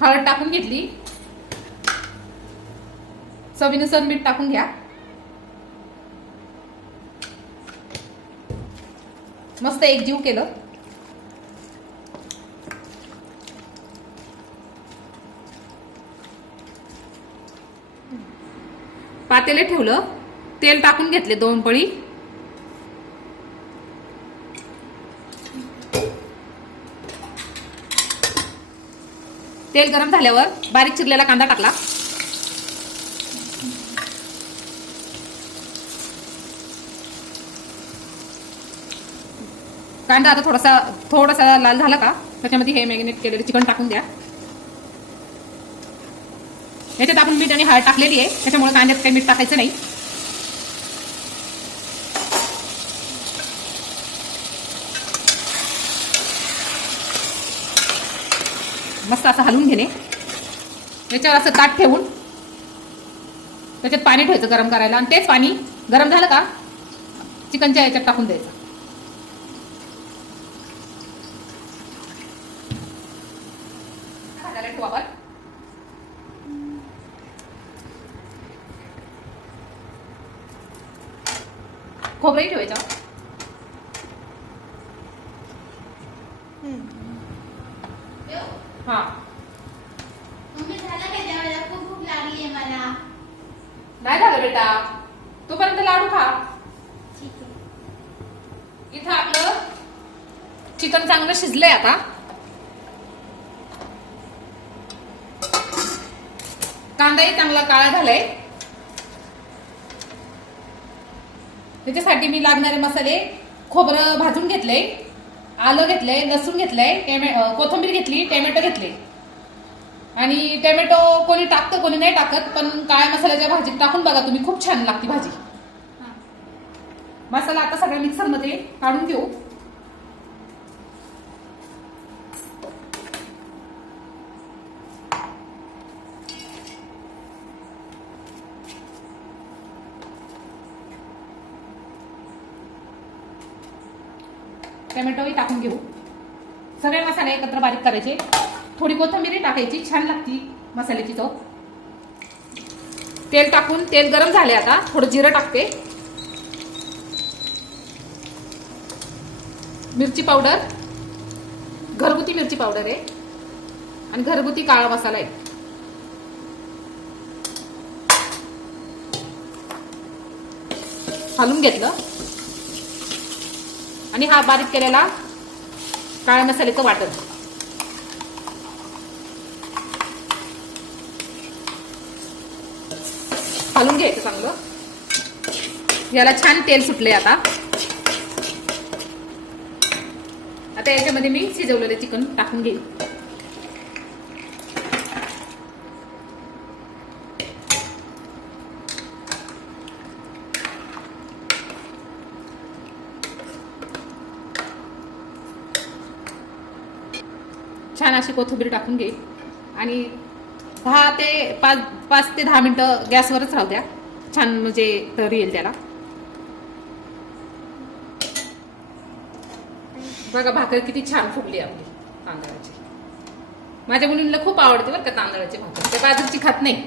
हळद टाकून घेतली, चवीनुसार मीठ टाकून घ्या. मस्त एकजीव केलं. पातेले ठेवलं, तेल टाकून घेतले 2 पळी. तेल गरम झाल्यावर बारीक चिरलेला कांदा टाकला. कांदा आता थोडासा लाल झाला का त्याच्यामध्ये हे मॅरिनेट केलेले चिकन टाकून द्या. याच्यात आपण मीठ आणि हळद टाकलेली आहे, त्याच्यामुळे कांद्यात काही मीठ टाकायचं नाही. मस्त असं हलवून घेणे. याच्यावर असं ताट ठेवून त्याच्यात पाणी ठेवायचं गरम करायला, आणि तेच पाणी गरम झालं का चिकनच्या याच्यात टाकून द्यायचं. वापर खोबरंही ठेवायचं. हा मम्मी झालं काय जेवायला? खूप भूक लागली आहे मला. नाही झालं बेटा, तोपर्यंत लाडू खा. ठीक आहे. इथं आपलं चिकन चांगलं शिजलंय. आता कांदाही चांगला काळा झालाय. त्याच्यासाठी मी लागणारे मसाले: खोबरं भाजून घेतलंय, आलं घेतलंय, लसूण घेतलंय, कोथिंबीर घेतली, टोमॅटो घेतले. आणि टोमॅटो कोणी टाकतं कोणी नाही टाकत, पण काळ्या मसाल्याच्या भाजीत टाकून बघा तुम्ही, खूप छान लागते भाजी. मसाला आता सगळ्या मिक्सर मध्ये काढून घेऊ. टोमॅटोही टाकून घेऊ. सगळे मसाले एकत्र बारीक करायचे. थोडी कोथिंबीर टाकायची, छान लागती मसाल्याची चव. तेल टाकून तेल गरम झाले. आता थोडं जिरं टाकते, मिरची पावडर, घरगुती मिरची पावडर आहे, आणि घरगुती काळा मसाला आहे. हलवून घेतलं, आणि हा बारीक केलेला काळ्या मसाल्याचं वाटण. हलवून घ्यायचं चांगलं. याला छान तेल सुटले. आता याच्यामध्ये मी शिजवलेले चिकन टाकून घेईल. छान अशी कोथिंबीर टाकून घेईल, आणि 5 ते 10 मिनिटं गॅसवरच राहू द्या. छान म्हणजे तर येईल त्याला. बघा भाकर किती छान फुगली आपली तांदळाची. माझ्या मुलींना खूप आवडते बरं का तांदळाची भाकर. त्या बाजरीची खात नाही.